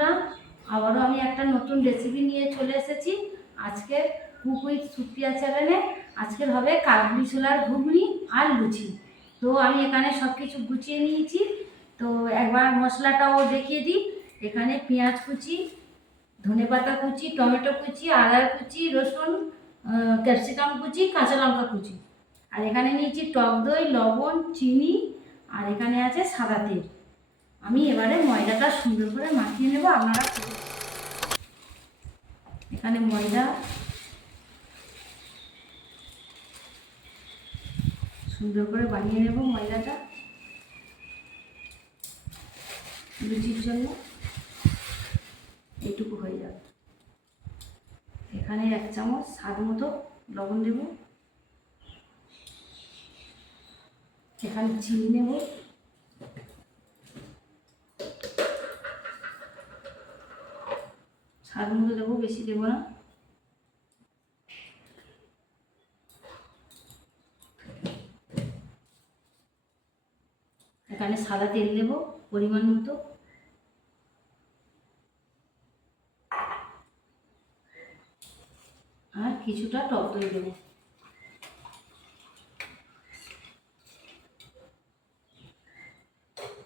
বন্ধুরা, আবারও আমি একটা নতুন রেসিপি নিয়ে চলে এসেছি। আজকে কুক উইথ সুপ্রিয়া চ্যানেলে আজকের হবে কাবলি ছোলার ঘুগনি আর লুচি। তো আমি এখানে সব কিছু গুছিয়ে নিয়েছি। তো একবার মশলাটাও দেখিয়ে দিই। এখানে পেঁয়াজ কুচি, ধনেপাতা কুচি, টমেটো কুচি, আদা কুচি, রসুন, ক্যাপসিকাম কুচি, কাঁচা লঙ্কা কুচি। আর এখানে নিয়েছি টক দই, লবণ, চিনি, আর এখানে আছে সাদা তেল। আমি এবারে ময়দাটা সুন্দর করে মাখিয়ে নেব। আপনারা এখানে ময়দা সুন্দর করে বানিয়ে নেব। ময়দাটা লুচির জন্য এইটুকু হয়ে যাবে। এখানে 1 চামচ স্বাদ মতো লবণ দেব। এখানে চিনি নেব, স্বাদ মতো দেবো, বেশি দেবো না। এখানে সাদা তেল দেব পরিমাণ মতো। আর কিছুটা টক দই দেবো।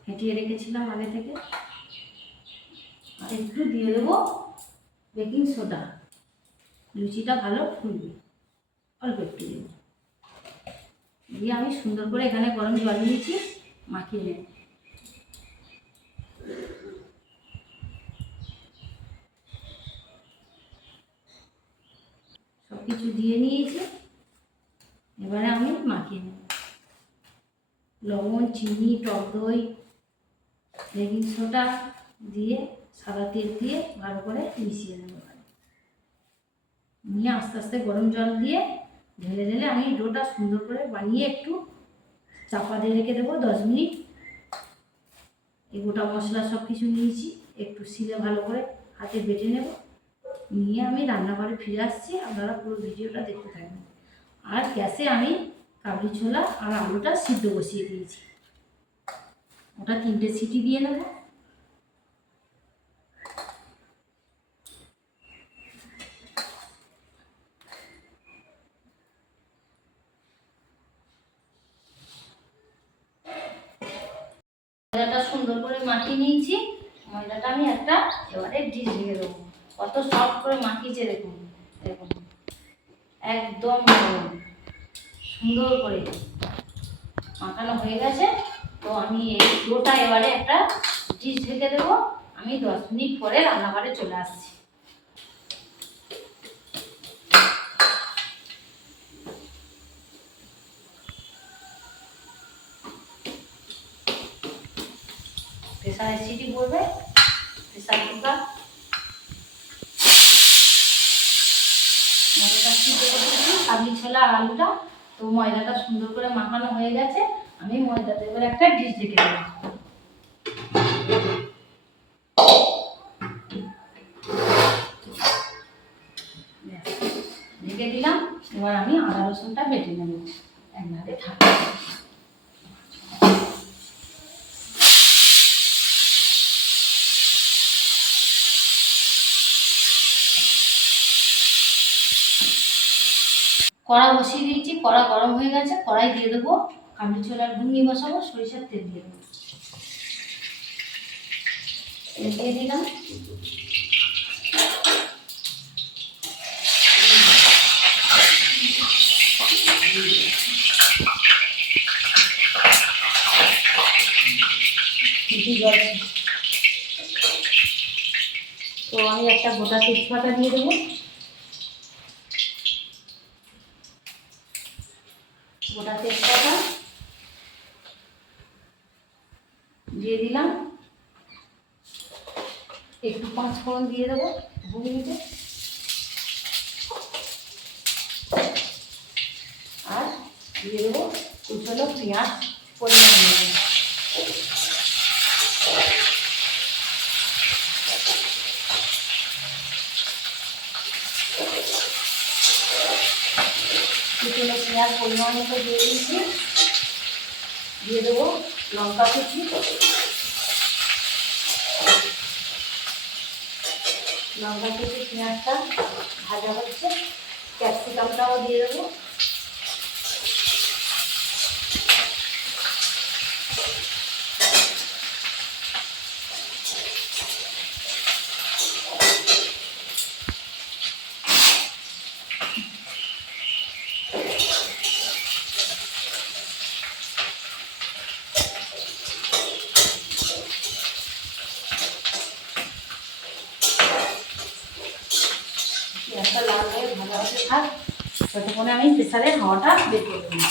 ফেটিয়ে রেখেছিলাম আগে থেকে। আর একটু দিয়ে দেবো বেকিং সোডা, লুচিটা ভালো ফুলবে। অল্প একটু দেবো। দিয়ে আমি সুন্দর করে এখানে গরম জল নিয়েছি, মাখিয়ে নেব। সব কিছু দিয়ে নিয়েছি, এবারে আমি মাখিয়ে নেব। লবণ, চিনি, টক দই, বেকিং সোডা দিয়ে সাদা তেল দিয়ে ভালো করে মিশিয়ে নেব। নিয়ে আস্তে আস্তে গরম জল দিয়ে ঢেলে ঢেলে আমি ডোটা সুন্দর করে বানিয়ে একটু চাপা দিয়ে রেখে দেবো 10 মিনিট। এই গোটা মশলা সব কিছু নিয়েছি, একটু শিলে ভালো করে হাতে বেটে নেব। নিয়ে আমি রান্নাঘরে ফিরে আসছি, আপনারা পুরো ভিডিওটা দেখতে থাকবেন। আর গ্যাসে আমি কাবলি ছোলা আর আলুটা সিদ্ধ বসিয়ে দিয়েছি। ওটা 3টে সিটি দিয়ে নেব। ময়দাটা সুন্দর করে মাখিয়ে নিয়েছি। ময়দাটা আমি একটা এবারে ডিশ ঢেকে দেবো। কত সফট করে মাখিয়েছে দেখুন, দেখুন একদম সুন্দর করে মাখানো হয়ে গেছে। তো আমি এই ডোটা এবারে একটা ডিশ ঢেকে দেবো। আমি 10 মিনিট পরে রান্নাঘরে চলে আসছি। প্রেসারে সিটি পড়বে, প্রেসার কুকার ময়দাটা সিদ্ধ করে দিচ্ছি কাবলি ছোলা আর আলুটা। তো ময়দাটা সুন্দর করে মাখানো হয়ে গেছে। আমি ময়দাটা এবার একটা ডিশ ঢেকে দেবো। ঢেকে দিলাম। এবার আমি আদা রসুনটা বেটে নেব একবারে থাকবে। কড়া বসিয়ে দিয়েছি, কড়া গরম হয়ে গেছে। কড়াই দিয়ে দেবো কাবলি ছোলার ঘুগনি বসাবো। সরিষার তেল দিয়ে দেবো। তেল দিয়ে দিলাম। তো আমি একটা গোটা তেজপাতা দিয়ে দেবো। গোটা তেজপাতা দিয়ে দিলাম। একটু 5 ফোড়ন দিয়ে দেবো ঘুগনিতে। আর দিয়ে দেবো কুচনো পেঁয়াজ পরিমাণ মতো। কুচনো পেঁয়াজ পরিমাণ মতো দিয়ে দিয়েছি। দিয়ে দেবো লঙ্কা কুচি, লঙ্কা কেটে পেঁয়াজটা ভাজা হচ্ছে, ক্যাপসিকামটাও দিয়ে দেবো। পেঁয়াজটা লাল হয়ে ভাজা হতে থাক, ততক্ষণে আমি প্রেসারের হাওয়াটা বের করে দেবো।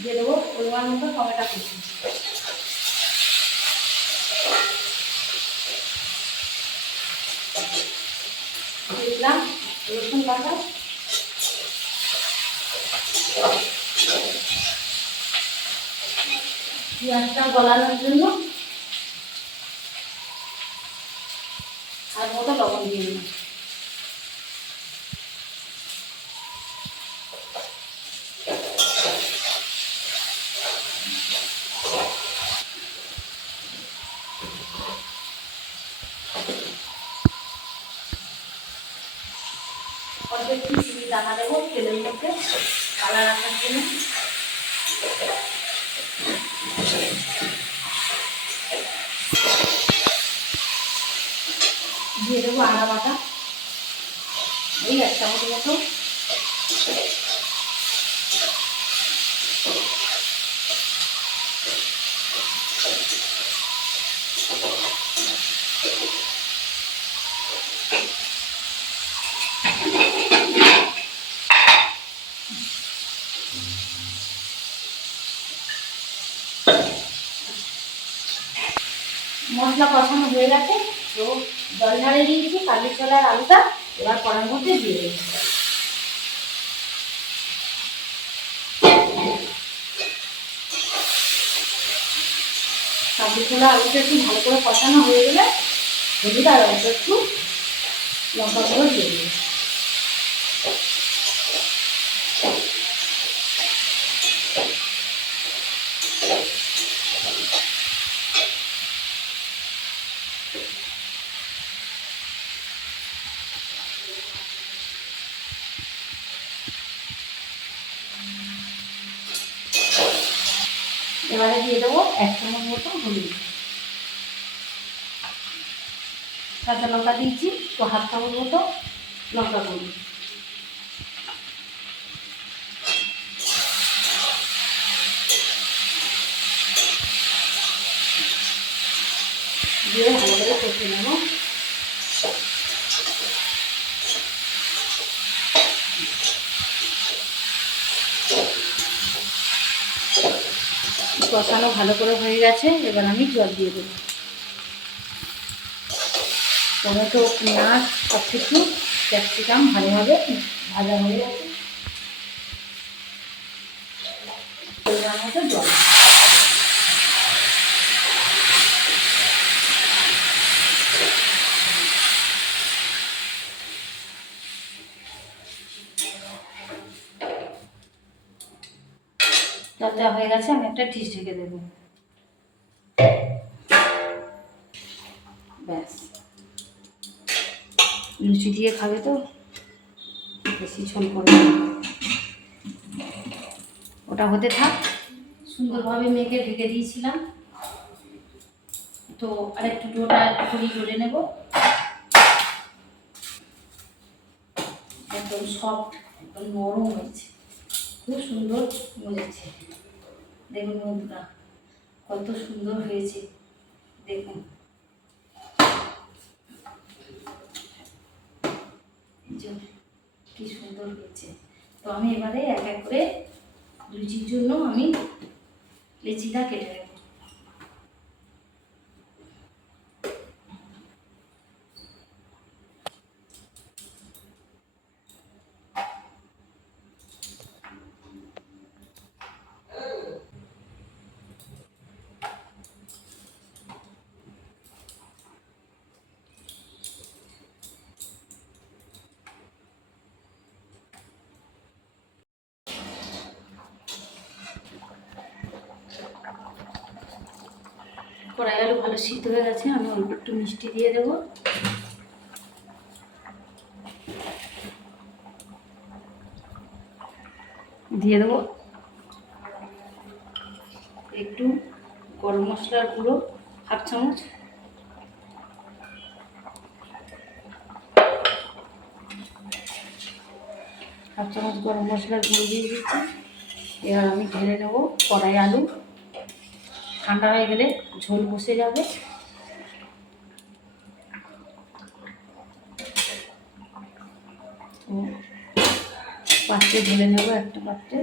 দিয়ে দেবো পরিমাণ মতো টমেটো কুচি। দিলাম রসুন বাটা, পেঁয়াজটা গলানোর জন্য আর মতো লবণ দিয়ে দিলাম। অল্প একটু চিনি দানা দেবো তেলের মধ্যে কালার আসার জন্য। দিয়ে দেবো আদা বাটা, এই 1 চামচ মতো। মশলা কষানো হয়ে গেছে, তো জল ঝাড়ে দিয়েছি কাবলি ছোলার আলুটা, এবার কড়ার মধ্যে দিয়ে দেবো। কাবলি ছোলা আলুটা একটু ভালো করে কষানো হয়ে গেলে হলুদ আর অল্প একটু লঙ্কা গুঁড়ো দিয়ে দেবো। এবারে দিয়ে দেবো 1 চামচ মতো হলুদ। কাঁচা লঙ্কা দিয়েছি তো 1/2 চামচ মতো লঙ্কা গুঁড়ো। দিয়ে ভালো করে কষে নেব। কষানো ভালো করে হয়ে গেছে, এবার আমি জল দিয়ে দেবো। টমেটো, পেঁয়াজ সব কিছু ক্যাপসিকাম ভালোভাবে ভাজা হয়ে গেছে, পরিমাণ মতো জল। জলটা হয়ে গেছে, আমি একটা ডিশ ঢেকে দেবো। ব্যাস, লুচি দিয়ে খাবে তো বেশি ঝোল করবে না। ওটা হতে থাক, সুন্দরভাবে মেখে ঢেকে দিয়েছিলাম, তো আরেকটু ডোটা ডলে নেব। একদম সফট, একদম নরম হয়েছে, খুব সুন্দর মজেছে। দেখুন বন্ধুরা কত সুন্দর হয়েছে, দেখুন কি সুন্দর হয়েছে। তো আমি এবারে এক এক করে লুচির জন্য আমি লেচিটা কেটে নেব। কড়াই আলু ভালো সিদ্ধ হয়ে গেছে, আমি অল্প একটু মিষ্টি দিয়ে দেবো। দিয়ে দেবো একটু গরম মশলার গুঁড়ো 1/2 চামচ, গরম মশলার গুঁড়ো দিয়ে দিচ্ছি। এবার আমি ঢেলে নেব কড়াই আলু। ঠান্ডা হয়ে গেলে ঝোল বসে যাবে। পাত্রে ঢেলে নেব, একটা পাত্রে।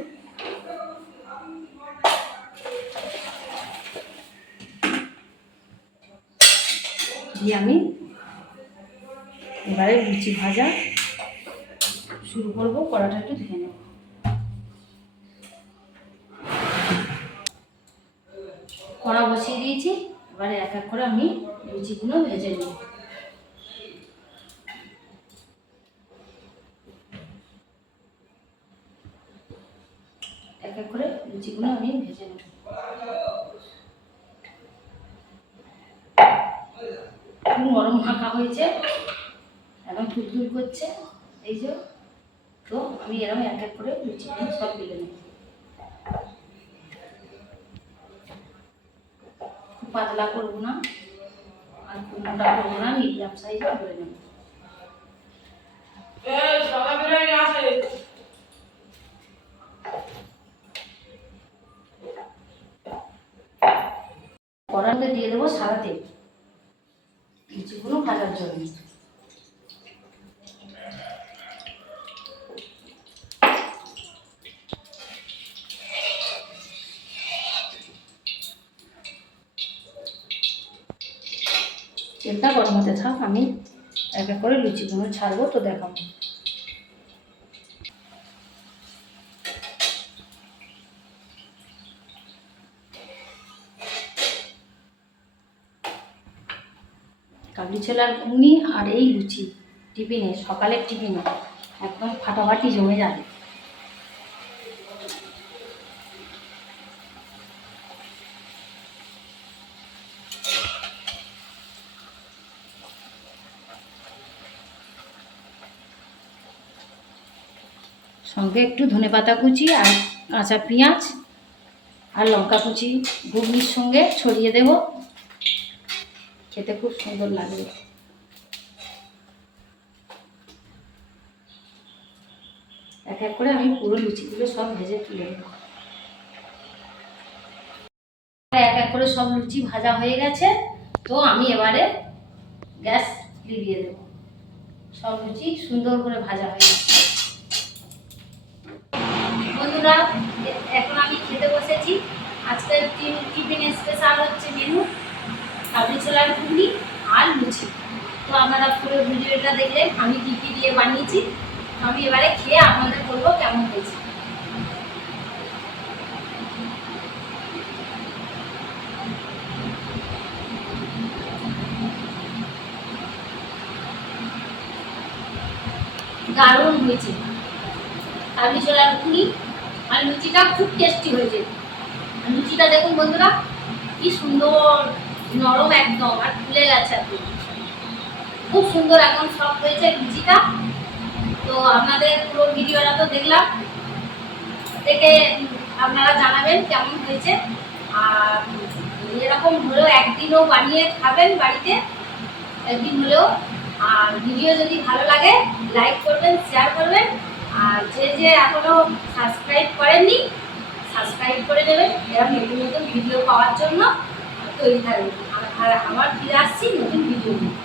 দিয়ে আমি এবারে লুচি ভাজা শুরু করবো। কড়াটা একটু ধুয়ে নেব। কড়া বসিয়ে দিয়েছি, এবারে এক এক করে আমি লুচিগুলো ভেজে নেব। এক এক করে লুচিগুলো আমি ভেজে নেব। খুব নরম হাঁকা হয়েছে, এখন তুলতুল করছে, এই যে। তো আমি এরকম এক এক করে লুচিগুলো সব বেলে নেব। খুব পাতলা করবো না আর খুব মোটা করবো না, মিডিয়াম সাইজে করে নেব। কড়াইতে দিয়ে দেবো সাদা তেল লুচিগুলো ভাজার জন্য। তেলটা গরম হতে থাক, আমি এক এক করে লুচিগুলো ছাড়বো, তো দেখাবো। কাবলি ছোলার ঘুগনি আর এই লুচি টিফিনে, সকালের টিফিনে একদম ফাটাফাটি জমে যাবে। সঙ্গে একটু ধনেপাতা কুচি আর কাঁচা পেঁয়াজ আর লঙ্কা কুচি ঘুগনির সঙ্গে ছড়িয়ে দেব, খেতে খুব সুন্দর লাগবে। এক এক করে আমি পুরো লুচিগুলো সব ভেজে তুলে নেব। এক এক করে সব লুচি ভাজা হয়ে গেছে, তো আমি এবারে গ্যাস লিভিয়ে দেব। সব লুচি সুন্দর করে ভাজা হয়ে গেছে। বন্ধুরা, এখন আমি খেতে বসেছি। আজকের টিফিনের স্পেশাল হচ্ছে মেনু কাবলি ছোলার ঘুগনি আর লুচি। তো আপনারা পুরো ভিডিওটা দেখলে আমি কী কী দিয়ে বানিয়েছি। আমি এবারে খেয়ে আপনাদের বলবো কেমন হয়েছে। দারুণ হয়েছে কাবলি ছোলার ঘুগনি আর লুচিটা খুব টেস্টি হয়েছে। লুচিটা দেখুন বন্ধুরা, কি সুন্দর নরম একদম, আর ফুলে গেছে একদম, খুব সুন্দর এখন সফট হয়েছে লুচিটা। তো আপনাদের পুরো ভিডিওটা তো দেখলাম, দেখে আপনারা জানাবেন কেমন হয়েছে। আর এরকম হলেও একদিনও বানিয়ে খাবেন বাড়িতে, একদিন হলেও। আর ভিডিও যদি ভালো লাগে লাইক করবেন, শেয়ার করবেন। আর যে যে এখনো সাবস্ক্রাইব করেননি সাবস্ক্রাইব করে দেবেন, এরকম নতুন নতুন ভিডিও পাওয়ার জন্য তৈরি থাকবেন। আর আমার ফিরে আসছি নতুন ভিডিও নিয়ে।